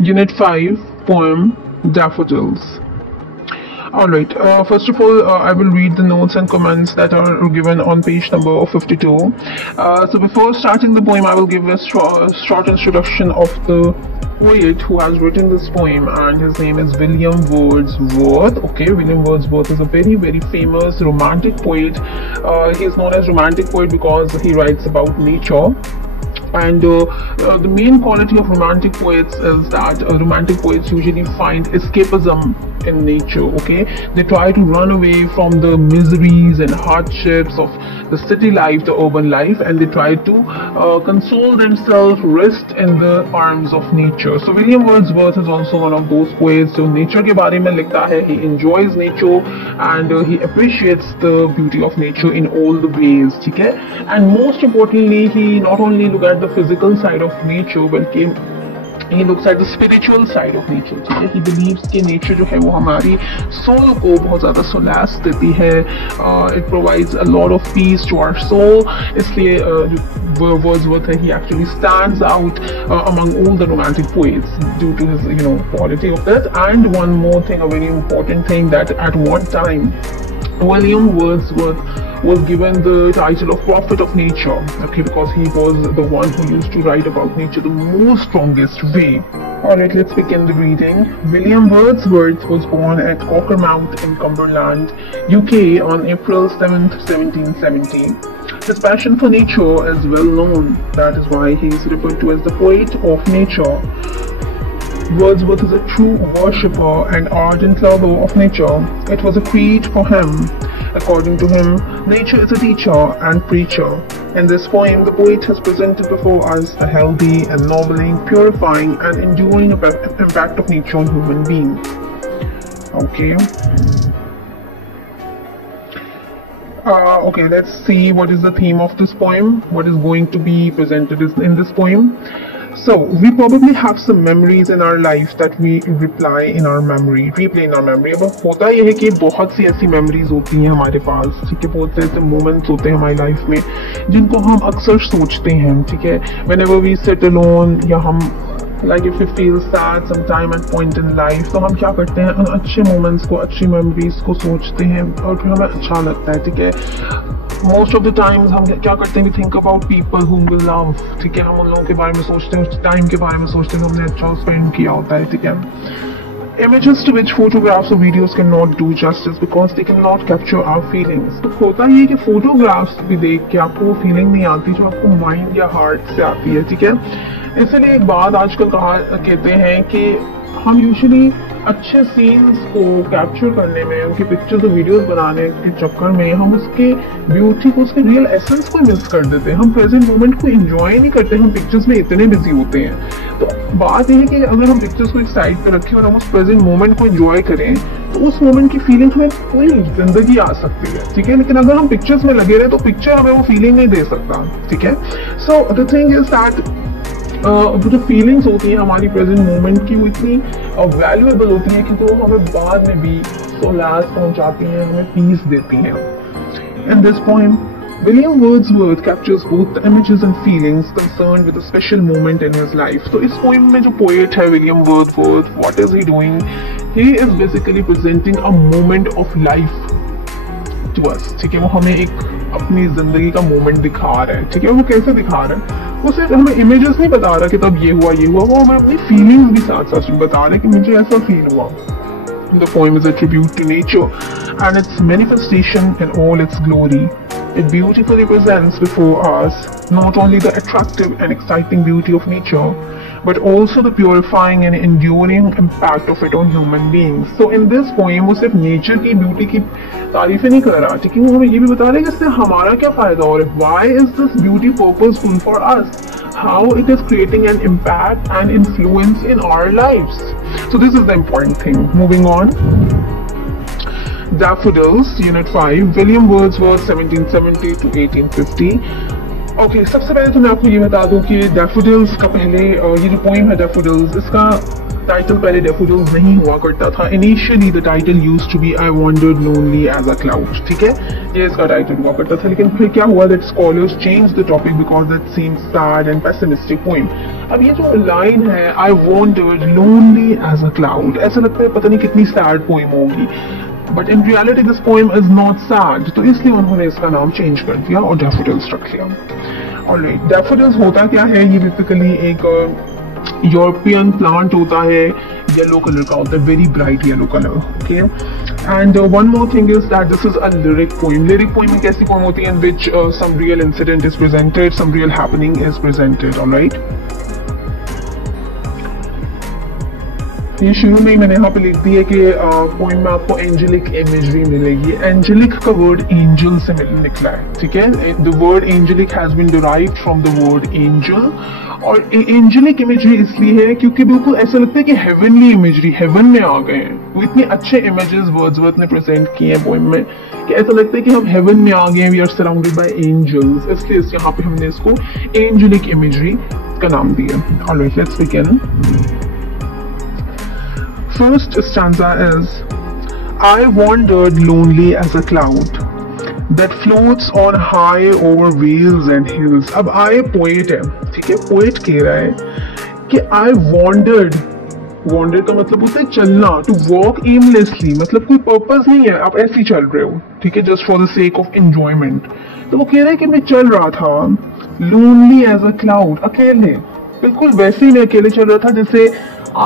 Unit 5, poem Daffodils. Alright, first of all, I will read the notes and comments that are given on page number 52. So before starting the poem, I will give a short introduction of the poet who has written this poem, and his name is William Wordsworth. Okay, William Wordsworth is a very famous romantic poet. He is known as romantic poet because he writes about nature. And the main quality of romantic poets is that romantic poets usually find escapism in nature. Okay, they try to run away from the miseries and hardships of the city life, the urban life, and they try to console themselves, rest in the arms of nature. So William Wordsworth is also one of those poets who nature के बारे में लिखता है. He enjoys nature and he appreciates the beauty of nature in all the ways. ठीक है? And most importantly, he not only look at the physical side of nature, but he looks at the spiritual side of nature. ठीक है? He believes कि nature जो है वो हमारी soul को बहुत ज़्यादा solace देती है. It provides a lot of peace to our soul. इसलिए Wordsworth he actually stands out among all the romantic poets due to his quality of that. And one more thing, a very important thing, that at one time William Wordsworth was given the title of prophet of nature, okay, because he was the one who used to write about nature the most strongest way. Alright, let's begin the reading. William Wordsworth was born at Cockermouth in Cumberland, UK on April 7th, 1770. His passion for nature is well known. That is why he is referred to as the poet of nature. Wordsworth is a true worshipper and ardent lover of nature. It was a creed for him. According to him, nature is a teacher and preacher. In this poem, the poet has presented before us the healthy, ennobling, purifying, and enduring impact of nature on human beings. Okay. Okay, let's see what is the theme of this poem, what is going to be presented in this poem. So, we probably have some memories in our life that we replay in our memory. अब होता यह है कि बहुत सी ऐसी memories होती हैं हमारे पास, ठीक है, बहुत से ऐसे moments होते हैं हमारी life में जिनको हम अक्सर सोचते हैं, ठीक है. Whenever we sit alone या हम like if we feel sad sometime at point in life, तो हम क्या करते हैं, उन अच्छे moments को, अच्छी memories को सोचते हैं और फिर हमें अच्छा लगता है, ठीक है. Most of the times हम क्या करते हैं, we think about people whom we love, ठीक है, हम उन लोगों के बारे में सोचते हैं, उस टाइम के बारे में सोचते हैं, हमने अच्छा spend किया होता है, ठीक है. Images to which photographs or videos cannot do justice because they cannot capture our feelings. तो होता ये है कि photographs भी देख के आपको वो feeling नहीं आती जो आपको mind या heart से आती है, ठीक है. इसलिए एक बात आजकल कहते हैं कि हम यूजुअली अच्छे सीन्स को कैप्चर करने में, उनकी पिक्चर्स और वीडियोस बनाने के चक्कर में हम उसके ब्यूटी को, उसके रियल एसेंस को मिस कर देते हैं. हम प्रेजेंट मोमेंट को एंजॉय नहीं करते, हम पिक्चर्स में इतने बिजी होते हैं. तो बात यह है कि अगर हम पिक्चर्स को एक साइड पे रखें और हम उस प्रेजेंट मोमेंट को एंजॉय करें तो उस मोमेंट की फीलिंग हमें पूरी जिंदगी आ सकती है, ठीक है. लेकिन अगर हम पिक्चर्स में लगे रहे तो पिक्चर हमें वो फीलिंग नहीं दे सकता, ठीक है. So the thing is that जो फीलिंग्स होती हैं हमारी प्रेजेंट मोमेंट की, वो इतनी वैल्यूएबल होती हैं कि तो हमें बाद में भी सोलास पहुंचाती हैं, हमें पीस देती हैं. In this poem, William Wordsworth captures both the images and feelings concerned with a special moment in his life. तो इस पोएम में जो पोएट है William Wordsworth, what is he doing? He is basically presenting a moment of life to us, ठीक है. वो हमें एक अपनी जिंदगी का मोमेंट दिखा रहा है, ठीक है. वो कैसे दिखा रहा है, वो सिर्फ हमें इमेजेस नहीं बता रहा कि तब ये हुआ, वो हमें अपनी फीलिंग्स भी साथ साथ बता रहा है कि मुझे ऐसा फील हुआ. The poem is a tribute to nature and its manifestation in all its glory. It beautifully presents before us not only the attractive and exciting beauty of nature, but also the purifying and enduring impact of it on human beings. So in this poem, वो सिर्फ nature की beauty की तारीफें नहीं कर रहा, ठीक है, वो हमें ये भी बता रहा है कि इससे हमारा क्या फायदा हो रहा है. Why is this beauty purposeful for us? How it is creating an impact and influence in our lives. So this is the important thing. Moving on. Daffodils, Unit 5, William Wordsworth, 1770 to 1850. Okay, सबसे पहले तो मैं आपको ये बता दूं कि Daffodils का पहले ये जो पोएम है Daffodils, इसका टाइटल पहले डैफोडिल्स नहीं हुआ करता था। Initially the title used to be I wandered lonely as a cloud, ठीक है, ये इसका टाइटल हुआ करता था। लेकिन फिर क्या हुआ that scholars change the topic because that seems sad and pessimistic poem. अब ये जो लाइन है I wandered lonely as a cloud, ऐसा लगता है पता नहीं कितनी सैड पोएम होगी, but in reality this poem is not sad, तो इसलिए उन्होंने इसका नाम चेंज कर दिया और डैफोडिल्स रख लिया। ऑलराइट, डैफोडिल्स होता क्या है, ये बेसिकली एक यूरोपियन प्लांट होता है, येलो कलर का होता है, very bright yellow colour, okay. And one more thing is that this is a lyric poem. Lyric poem एक ऐसी पोएम होती है in which some real incident is presented, some real happening is presented, alright. ये शुरू में ही मैंने यहाँ पे लिख दी है कि पोइम में आपको एंजेलिक इमेजरी मिलेगी। एंजेलिक का वर्ड एंजल से निकला है, ठीक है, the word angelic has been derived from the word angel. और एंजेलिक इमेजरी इसलिए है क्योंकि बिल्कुल ऐसा लगता है कि हेवनली इमेजरी, हेवन में आ गए हैं। वो इतने अच्छे इमेजेस वर्ड्सवर्थ ने प्रेजेंट किए हैं पोइम में कि ऐसा लगता है कि हम हेवन में आ गए हैं, we are surrounded by angels, इसलिए यहाँ पे हमने इसको एंजेलिक इमेजरी का नाम दिया। Alright, let's begin. First stanza is, I wandered lonely as a cloud that floats on high over vales and hills. अब I poet है, ठीक है, poet कह रहा है कि I wandered, wandered का मतलब होता है चलना, to walk aimlessly, मतलब कोई पर्पस नहीं है, आप ऐसे ही चल रहे हो, ठीक है, just for the sake of enjoyment। तो वो कह रहा है कि मैं चल रहा था lonely as a cloud, अकेले, बिल्कुल वैसे ही मैं अकेले चल रहा था जैसे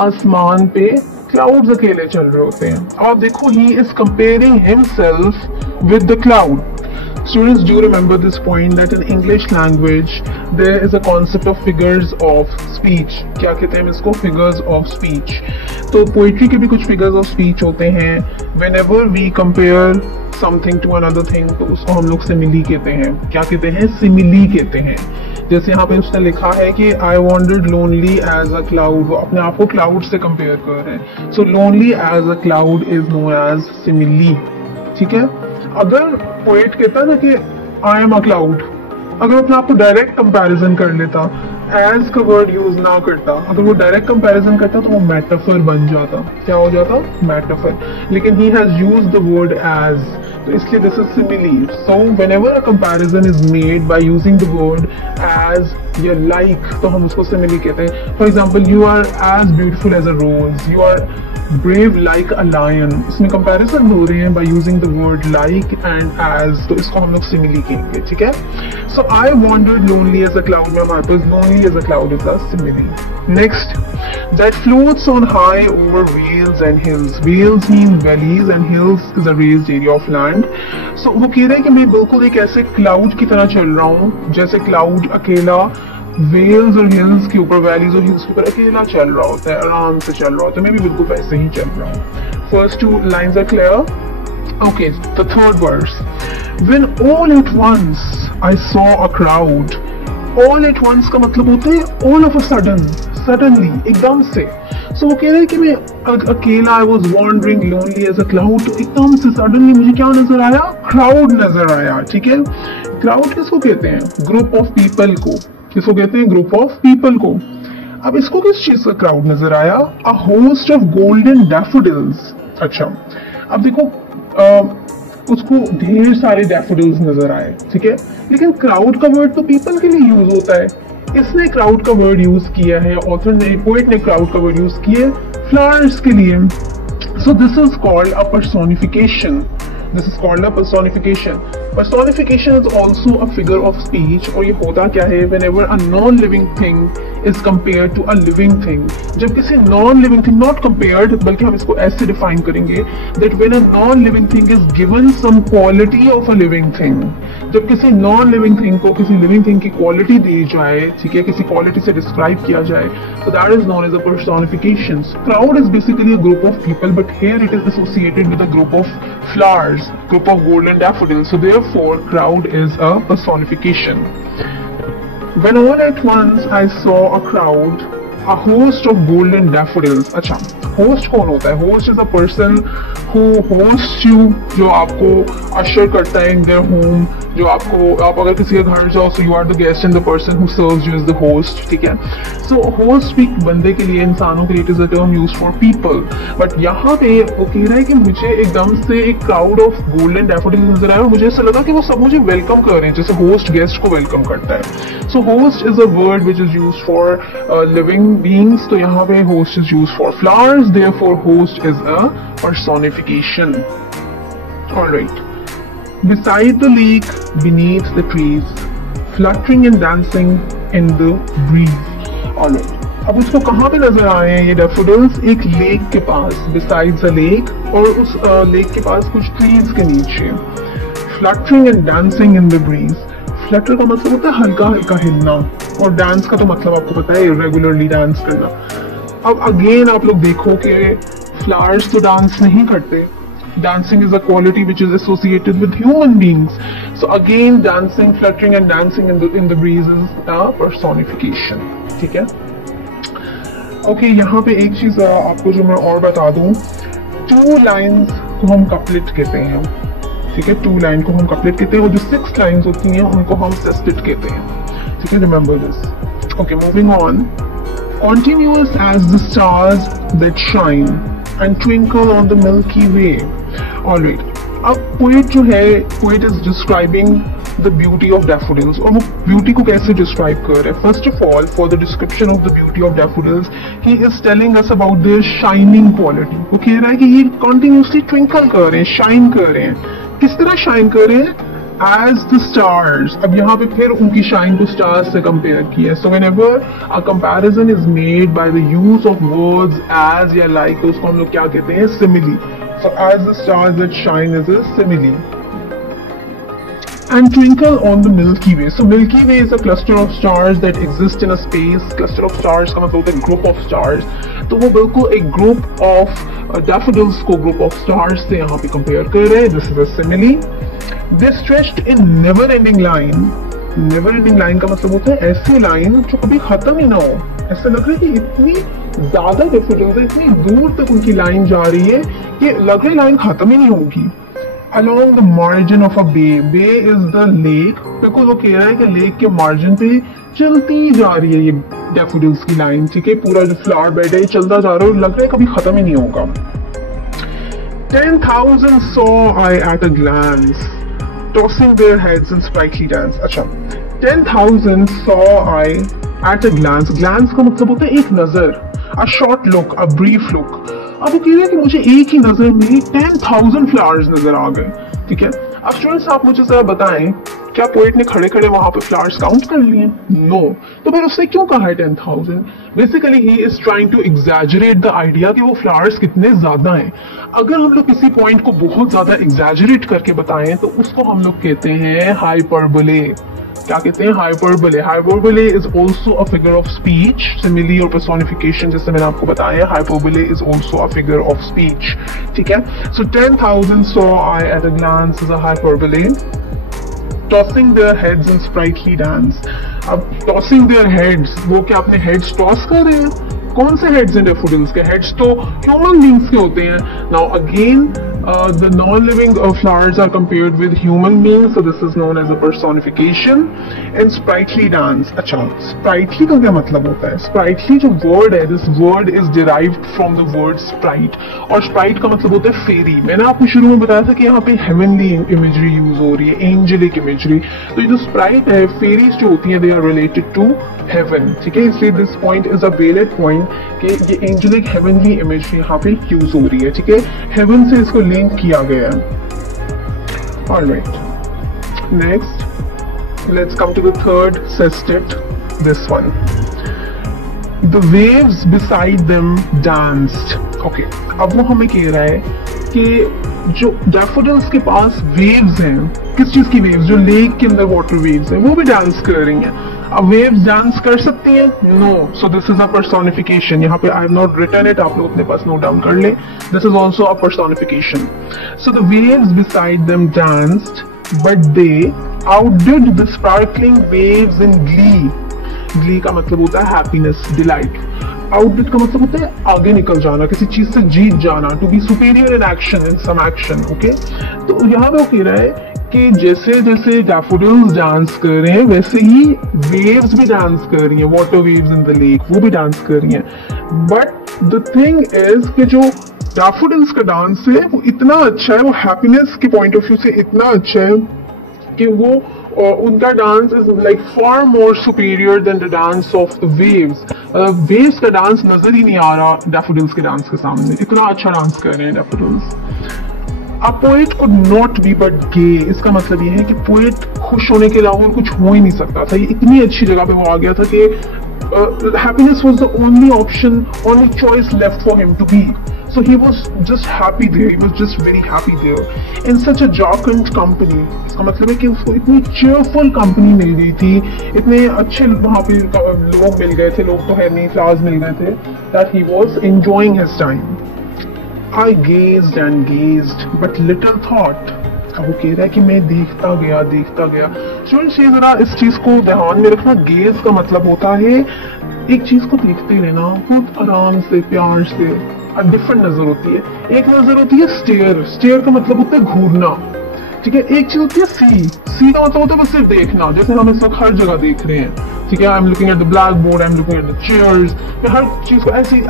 आसमान पे क्लाउड्स अकेले चल रहे होते हैं। अब आप देखो, he is comparing himself with the cloud. Students, do remember this point that in English language there is a concept of figures of speech. क्या कहते हैं इसको? Figures of speech. तो पोइट्री के भी कुछ figures of speech होते हैं। Whenever we compare something to another thing, तो उसको हम लोग simile कहते हैं। क्या कहते हैं? Simile कहते हैं। जैसे यहाँ पे उसने लिखा है कि I wandered lonely as a cloud, वो अपने आप को क्लाउड से कंपेयर कर रहे हैं। So lonely as a cloud is known as simile, ठीक है। अगर पोएट कहता ना कि आई एम अ क्लाउड, अगर अपने आप को डायरेक्ट कंपैरिजन कर लेता, एज का वर्ड यूज ना करता, अगर वो डायरेक्ट कंपैरिजन करता तो वो मेटाफर बन जाता। क्या हो जाता? मेटाफर। लेकिन he has used the word as, तो इसलिए this is simile. So whenever a comparison is made by using the word as या लाइक, तो हम उसको सिमिली कहते हैं। For example, you are as beautiful as a rose, you are brave like a lion, इसमें comparison हो रहे हैं by using the word like and as, तो इसको हम लोग simile कहेंगे, ठीक है। So I wandered lonely as a cloud में हमारे पास lonely as a cloud is a simile. Next, that floats on high over vales and hills. Vales mean valleys and hills is a raised area of land. So वो कह रहे हैं कि मैं बिल्कुल एक ऐसे क्लाउड की तरह चल रहा हूँ, जैसे क्लाउड अकेला वेल्स और हिल्स के ऊपर, वैलीज और हिल्स के ऊपर अकेला चल रहा होता है, आराम से चल रहा होता है। मैं भी बिल्कुल वैसे ही चल रहा हूँ। First two lines are clear. Okay, the third verse, when all at once I saw a crowd. All at once का मतलब होता है all of a sudden, suddenly, एकदम से। सो वो कह रहे हैं कि मैं अकेला, I was wandering lonely as a cloud, तो एकदम से सडनली मुझे क्या नजर आया? क्राउड नजर आया, ठीक है। क्राउड किसको कहते हैं? ग्रुप ऑफ पीपल को। किसको कहते हैं? ग्रुप ऑफ पीपल को। अब इसको किस चीज का क्राउड नजर आया? A host of golden daffodils. अच्छा, अब देखो उसको ढेर सारे डैफोडिल्स नजर आए, ठीक है, लेकिन क्राउड का वर्ड तो पीपल के लिए यूज होता है। इसने क्राउड का वर्ड यूज किया है, ऑथर ने, पोएट ने क्राउड का वर्ड यूज किया है फ्लावर्स के लिए। सो this is called a personification. This is called a personification. Personification is also a figure of speech. और ये होता क्या है? Whenever a non-living thing is compared to a living thing. जब किसी non-living thing, not compared, बल्कि हम इसको ऐसे define करेंगे that when a non-living thing is given some quality of a living thing. जब किसी non-living thing को किसी living thing की quality दी जाए, ठीक है, किसी quality से describe किया जाए, so that is known as a personification. Crowd is basically a group of people, but here it is associated with a group of flowers. Group of golden daffodils. So therefore crowd is a personification. When all at once I saw a crowd, a host of golden daffodils. अच्छा, host कौन होता है? Host is a person who hosts you, जो आपको usher करता है in their home, जो आपको, आप अगर किसी के घर जाओ, so you are the guest and the person who serves you is the host, ठीक है। सो होस्ट भी बंदे के लिए, इंसानों के लिए it is a term used for people. But यहाँ पे वो कह रहा है कि मुझे एकदम से एक क्राउड ऑफ गोल्डन डैफोडिल्स नजर आया और मुझे ऐसा लगा कि वो सब मुझे वेलकम कर रहे हैं, जैसे होस्ट गेस्ट को वेलकम करता है। सो host is a word which is used for living beings, तो यहाँ पे host is used for flowers, therefore host is a personification. Alright. Beside the lake, beneath the trees, fluttering and dancing in the breeze. Alright. अब उसको कहाँ पे नजर आए हैं ये डैफोडिल्स? एक लेक के पास, besides a lake, और उस लेक के पास कुछ ट्रीज के नीचे। Fluttering and dancing in the breeze. Flutter का मतलब होता है हल्का हल्का हिलना, और डांस का तो मतलब आपको पता है रेगुलरली डांस करना। अब अगेन आप लोग देखो कि फ्लावर्स तो डांस नहीं करते। Dancing is a quality which is associated with human beings. So again, dancing, fluttering and dancing in the breeze is a personification. ठीक है? Okay, यहाँ पे एक चीज आपको जो मैं और बता दूं, 2 lines को हम couplet कहते हैं, ठीक है? 2 line को हम couplet कहते हैं, और जो 6 lines होती हैं उनको हम sestet कहते हैं, ठीक है? Remember this. Okay, moving on. Continuous as the stars that shine and twinkle on the Milky Way. Alright. अब poet जो है, poet is describing the beauty of daffodils, और वो beauty को कैसे describe कर रहा है? First of all, for the description of the beauty of daffodils, he is telling us about their shining quality. वो कह रहा है कि ये continuously twinkle कर रहे हैं, shine कर रहे हैं। किस तरह shine कर रहे हैं? As the stars. अब यहाँ पे फिर उनकी शाइन को स्टार्स से कंपेयर किया। So whenever a comparison is made by the use of words as या like, तो उसको हम लोग क्या कहते हैं? Simile. So as the stars that shine is a simile. And twinkle on the Milky Way. So Milky Way is a cluster of stars that exist in a space. Cluster of stars का मतलब होता है group of stars. तो वो बिल्कुल एक group of daffodils को group of stars से यहाँ पे compare कर रहे हैं। This is a simile. They stretched in never-ending line. Never-ending line का मतलब होता है ऐसी लाइन जो कभी खत्म ही ना हो। ऐसा लग रहा है कि इतनी ज्यादा डैफोडिल्स है, इतनी दूर तक उनकी लाइन जा रही है कि लग रहा है लाइन खत्म ही नहीं होगी। Along the margin of a bay. Bay is the lake. बिल्कुल वो कह रहा है कि लेक के मार्जिन पे चलती जा रही है ये डैफोडिल्स की लाइन, ठीक है? पूरा जो फ्लावर बेड है चलता जा रहा है, लग रहा है कभी खत्म ही नहीं होगा। 10,000 saw I at a glance, tossing their heads in sprightly dance. अच्छा, 10,000 saw I at a glance. Glance का मतलब होता है एक नजर, a short look, a brief look. अब वो कह रहे हैं कि मुझे एक ही नजर में 10,000 फ्लावर्स नजर आ गए, ठीक है? अब स्टूडेंट्स आप मुझे जरा बताएं, क्या पोएट ने खड़े खड़े वहां पे फ्लावर्स काउंट कर लिए? नो। तो फिर उसने क्यों कहा है 10,000? Basically he is trying to exaggerate the idea कि वो फ्लावर्स कितने ज्यादा हैं। अगर हम लोग किसी पॉइंट को बहुत ज्यादा एग्जैजरेट करके बताएं तो उसको हम लोग कहते हैं हाइपरबोले। क्या कहते हैं? Hyperbole. Hyperbole is also a figure of speech. Simile और पर्सोनिफिकेशन जैसे मैंने आपको बताया, hyperbole is also a figure of speech, ठीक है? सो 10,000 saw I at a glance is a hyperbole. Tossing their heads in sprightly dance. अब tossing their heads, वो क्या अपने heads toss कर रहे हैं? कौन से heads हैं डैफोडिल्स के? heads तो human beings के होते हैं। Now again, the non-living flowers are compared with human beings, so this is known as a personification. And sprightly dance. अच्छा, sprightly का क्या मतलब होता है? Sprightly जो word है, this word is derived from the word sprite. और sprite का मतलब होता है fairy. मैंने आपको शुरू में बताया था कि यहाँ पे heavenly imagery use हो रही है, angelic imagery. तो ये जो sprite है, fairies जो होती हैं, they are related to heaven, ठीक है? इसलिए this point is a valid point कि ये angelic heavenly imagery यहाँ पे use हो रही है, ठीक है? heaven से इसको लिंक किया गया है। Alright, next let's come to the third sestet, this one. The waves beside them danced. Okay, अब वो हमें कह रहा है कि जो डैफोडिल्स के पास वेव्स हैं, किस चीज की वेव्स? जो लेक के अंदर वाटर वेव्स हैं, वो भी डांस कर रही हैं। अब वेव्स डांस कर सकती हैं? No. So this is a personification. यहाँ पे I have not written it, आप लोग अपने पास नोट डाउन कर ले। This is also a personification. So the waves beside them danced but they outdid the sparkling waves in glee. Glee का मतलब होता है हैप्पीनेस, डिलाइट। आउटडिड का मतलब होता है आगे निकल जाना, किसी चीज से जीत जाना, to be superior in action, in some action, okay? तो यहाँ पे वो कह रहा है कि जैसे जैसे डैफोडिल्स डांस कर रहे हैं वैसे ही वेव्स भी डांस कर रही हैं, water waves in the lake वो भी डांस कर रही हैं। बट द थिंग इज कि जो डैफोडिल्स का डांस है वो इतना अच्छा है, वो हैप्पीनेस के पॉइंट ऑफ व्यू से इतना अच्छा है कि वो उनका dance is like far more superior than the dance of the waves. Waves का डांस नजर ही नहीं आ रहा डैफोडिल्स के डांस के सामने, इतना अच्छा डांस कर रहे हैं daffodils. A poet could not be but gay, इसका मतलब ये है कि पोएट खुश होने के अलावा और कुछ हो ही नहीं सकता था। ये इतनी अच्छी जगह पे वो आ गया था कि happiness was the only option, only choice left for him to be. So he was just happy there. He was just very happy there in such a jocund company. इसका मतलब है कि उसको इतनी cheerful company मिल गई थी, इतने अच्छे वहाँ पे लोग मिल गए थे, लोग तो है नहीं, flowers मिल गए थे, that he was enjoying his time. I gazed and gazed, but little thought. अब वो कह रहा है कि मैं देखता गया देखता गया। स्टूडेंट्स ये जरा इस चीज को ध्यान में रखना, गेज का मतलब होता है एक चीज को देखते रहना बहुत आराम से प्यार से। डिफरेंट नजर होती है, एक नजर होती है स्टेयर, स्टेयर का मतलब होता है घूरना, ठीक है। एक चीज होती है सी का मतलब होता है बस सिर्फ देखना, जैसे हम इस वक्त हर जगह देख रहे हैं, ठीक है। I am looking at the black board, I am looking at the chairs, हर चीज को ऐसे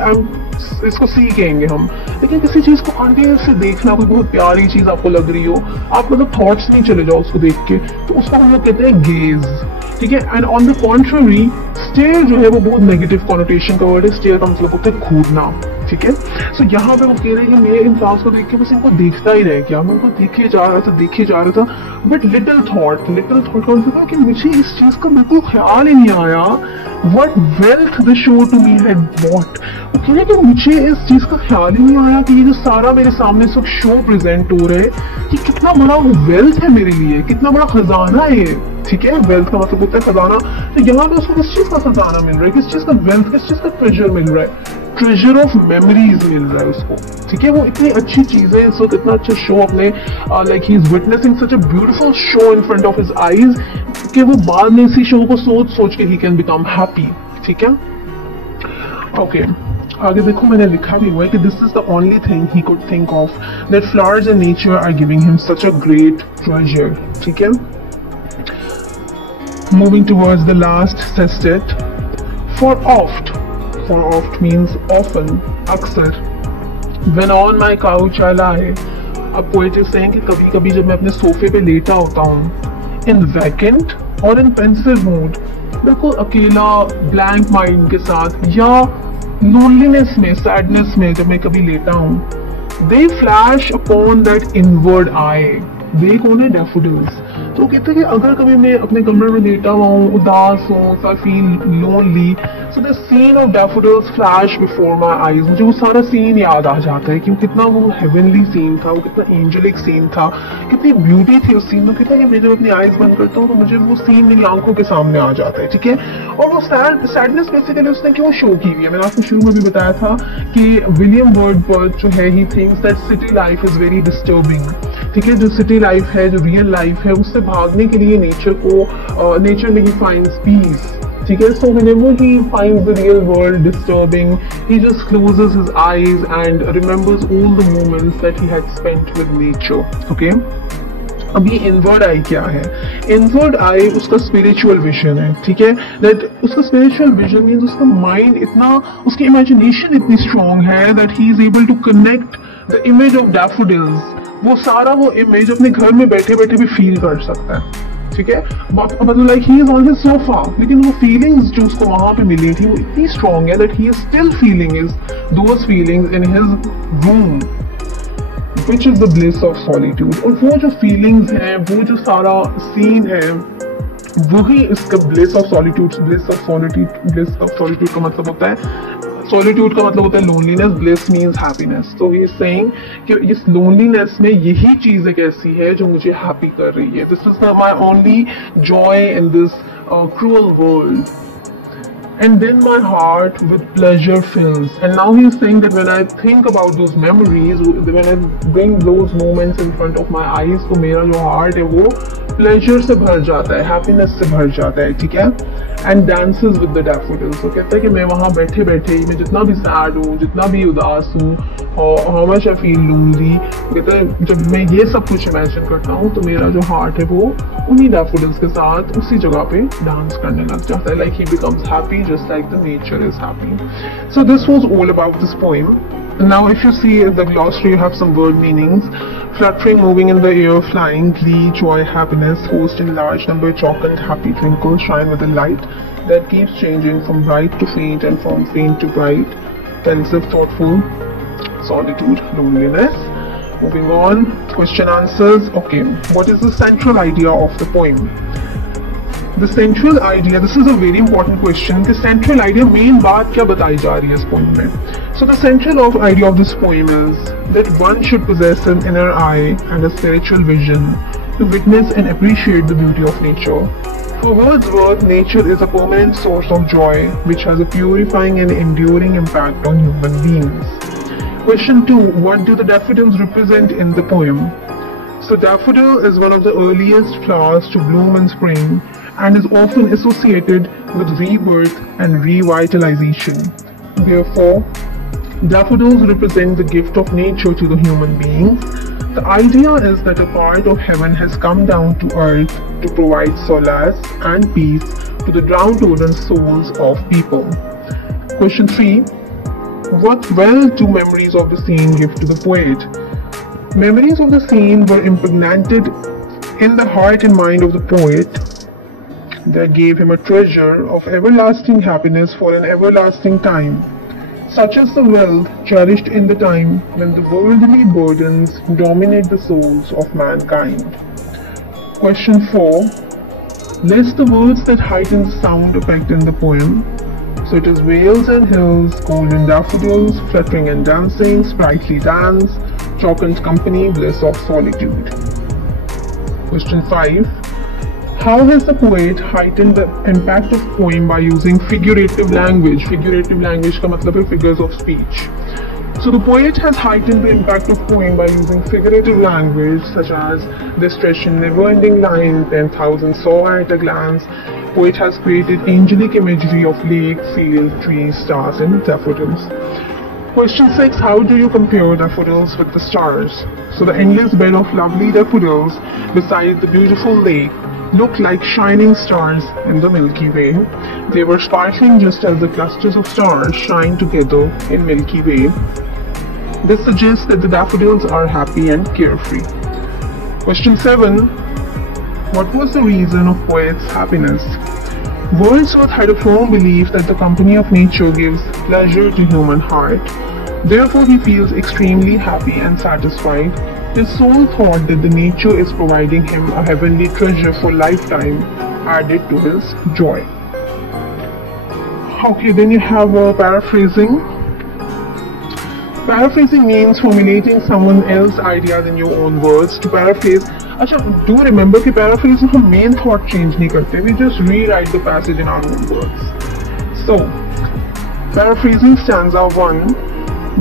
इसको सी कहेंगे हम। लेकिन किसी चीज को कंटिन्यूस से देखना, कोई बहुत प्यारी चीज आपको लग रही हो, आप मतलब थॉट्स नहीं चले जाओ उसको देख के, तो उसको हम लोग कहते हैं गेज, ठीक है। And on the contrary stare जो है वो बहुत नेगेटिव कॉनोटेशन का वर्ड है, स्टेयर का मतलब होता है घूरना, ठीक है। सो यहाँ पे वो कह रहे हैं कि मैं इन फ्लावर्स को देख के बस इनको देखता ही रह गया, मैं उनको देखे जा रहा था, बट लिटिल थॉट का मतलब है कि मुझे इस चीज का बिल्कुल ख्याल ही नहीं आया, what wealth the show to me had brought. वो कह रहे हैं कि मुझे इस चीज का ख्याल ही नहीं आया कि ये जो सारा मेरे सामने सब शो प्रेजेंट हो रहा है, कि कितना बड़ा वेल्थ है मेरे लिए, कितना बड़ा खजाना है, ठीक है। वेल्थ का मतलब होता है खजाना, तो यहाँ पे उसको किस चीज का खजाना मिल रहा है, किस चीज का वेल्थ, किस चीज का ट्रेजर मिल रहा है, ट्रेजर ऑफ मेमोरीज मिल रहा है उसको, ठीक है। वो इतनी अच्छी चीज है, इस वक्त इतना अच्छा शो अपने like he is witnessing such a beautiful show in front of his eyes कि वो बाद में इसी शो को सोच के ही कैन बिकम हैप्पी, ठीक है। ओके, आगे देखो मैंने लिखा भी हुआ है कि this is the only thing he could think of, that flowers and nature are giving him such a great treasure, ठीक है। Moving towards the last sestet, for oft means often, aksar, when on my couch I lie. अब poet is saying कि कभी कभी जब मैं अपने सोफे पे लेटा होता हूँ, in vacant और in pensive mood, बिल्कुल अकेला blank mind के साथ, या loneliness में, sadness में जब मैं कभी लेटा हूँ, they flash upon that inward eye. they कौन है? डैफोडिल्स। तो कहते हैं कि अगर कभी मैं अपने कमरे में लेटा हुआ हूँ, उदास हूँ, I feel lonely, so the scene of daffodils flash before my eyes, मुझे वो सारा सीन याद आ जाता है कि वो कितना वो हेवनली सीन था, वो कितना एंजेलिक सीन था, कितनी ब्यूटी थी उस सीन में। कहता है कि मैं जब अपनी आईज बंद करता हूँ तो मुझे वो सीन मेरी आंखों के सामने आ जाता है, ठीक है। और वो सैडनेस बेसिकली उसने क्यों शो की हुई है, मैंने आपको शुरू में भी बताया था कि विलियम वर्डवर्थ जो है, he thinks that city life is very disturbing, ठीक है। जो सिटी लाइफ है, जो रियल लाइफ है, उससे भागने के लिए नेचर में ही फाइंड्स पीस, ठीक है। So whenever he finds the real world disturbing, he just closes his eyes and remembers all the moments that he had spent with nature, okay। अभी इनवर्ड आई क्या है? इनवर्ड आई उसका स्पिरिचुअल विजन है, ठीक है। दैट उसका स्पिरिचुअल विजन मीन्स उसका mind इतना, उसकी इमेजिनेशन इतनी स्ट्रॉन्ग है that he is able to connect the image of daffodils, वो सारा वो इमेज अपने घर में बैठे बैठे भी फील कर सकता है, ठीक है। मतलब like he is on his sofa, लेकिन वो फीलिंग्स जो उसको वहां पे मिली थी वो इतनी स्ट्रॉन्ग है that he is still feeling those feelings in his room, which is the bliss of solitude। और वो जो फीलिंग्स हैं, वो जो सारा सीन है, वही इसका bliss of solitude का मतलब होता है, solitude का मतलब होता है loneliness, bliss means happiness। So he is saying कि इस loneliness में यही चीज एक ऐसी है जो मुझे happy कर रही है। This is my only joy in this cruel world। And then my heart with pleasure fills. And now he is saying that when I think about those memories, when I bring those moments in front of my eyes, तो मेरा जो heart है वो pleasure से भर जाता है, happiness से भर जाता है, ठीक है। And dances with the daffodils। तो कहता है कि मैं वहाँ बैठे बैठे मैं जितना भी sad हूँ, जितना भी उदास हूँ, how much I feel lonely. कहते हैं जब मैं ये सब कुछ इमेजिन करता हूँ तो मेरा जो हार्ट है वो उन्हीं डैफोडिल्स के साथ उसी जगह पे डांस करने लग जाता है। Like he becomes happy just like the nature is happy. So this was all about this poem. Now if you see the glossary, you have some word meanings: fluttering, moving in the air, flying, glee, joy, happiness, host in large number, jocund, happy, twinkle, shine with a light that keeps changing from bright to faint and from faint to bright, pensive, thoughtful, solitude, loneliness. Moving on, question answers. Okay, what is the central idea of the poem? The central idea, this is a very important question. The central idea, main बात क्या बताई जा रही है इस poem में? So the central idea of this poem is that one should possess an inner eye and a spiritual vision to witness and appreciate the beauty of nature. For Wordsworth, nature is a permanent source of joy which has a purifying and enduring impact on human beings. Question 2. What do the daffodils represent in the poem? So daffodil is one of the earliest flowers to bloom in spring and is often associated with rebirth and revitalization. Therefore, daffodils represent the gift of nature to the human beings. The idea is that a part of heaven has come down to earth to provide solace and peace to the downtrodden souls of people. Question 3. What well do memories of the scene give to the poet? Memories of the scene were impregnated in the heart and mind of the poet that gave him a treasure of everlasting happiness for an everlasting time, such as the wealth cherished in the time when the worldly burdens dominate the souls of mankind. Question 4. List the words that heighten the sound effect in the poem. So it is vales and hills, golden daffodils, fluttering and dancing, sprightly dance, jocund company, bliss of solitude. Question 5. How has the poet heightened the impact of poem by using figurative language? Figurative language का मतलब है figures of speech. So the poet has heightened the impact of poem by using figurative language such as the stretch in never-ending line, 10,000 saw at a glance. Poet has created angelic imagery of lake, field, trees, stars, and daffodils. Question 6. How do you compare daffodils with the stars? So the endless bed of lovely daffodils beside the beautiful lake looked like shining stars in the Milky Way. They were sparkling just as the clusters of stars shine together in Milky Way. This suggests that the daffodils are happy and carefree. Question 7. What was the reason of poet's happiness? Wordsworth had a firm belief that the company of nature gives pleasure to human heart. Therefore, he feels extremely happy and satisfied. His soul thought that the nature is providing him a heavenly treasure for lifetime, added to his joy. Okay, then you have paraphrasing. Paraphrasing means formulating someone else's ideas in your own words. To paraphrase, अच्छा, do remember कि paraphrase में हम main thought change नहीं करते. We just rewrite the passage in our own words. So, paraphrasing stanza 1.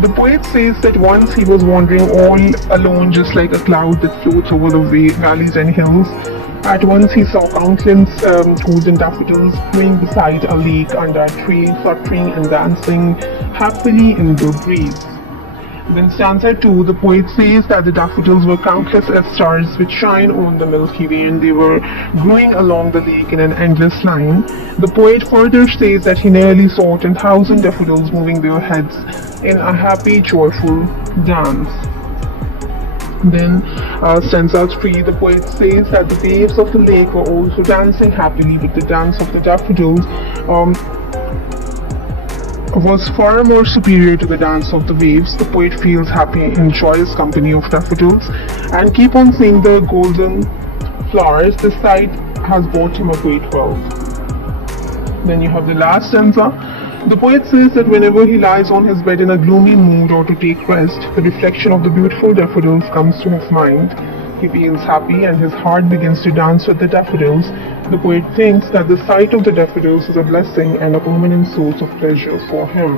The poet says that once he was wandering all alone, just like a cloud that floats over the valleys and hills. At once he saw countless golden daffodils growing beside a lake under a tree, fluttering and dancing happily in the breeze. Then stanza 2, the poet says that the daffodils were countless as stars which shine on the Milky Way, and they were growing along the lake in an endless line. The poet further says that he nearly saw 10,000 daffodils moving their heads in a happy, joyful dance. Then stanza 3, the poet says that the waves of the lake were also dancing happily, but the dance of the daffodils was far more superior to the dance of the waves. The poet feels happy in joyous company of daffodils and keep on seeing the golden flowers. This sight has brought him a great wealth. Then you have the last stanza. The poet says that whenever he lies on his bed in a gloomy mood or to take rest, the reflection of the beautiful daffodils comes to his mind. He feels happy and his heart begins to dance with the daffodils. The poet thinks that the sight of the daffodils is a blessing and a permanent source of pleasure for him.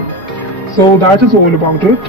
So that is all about it.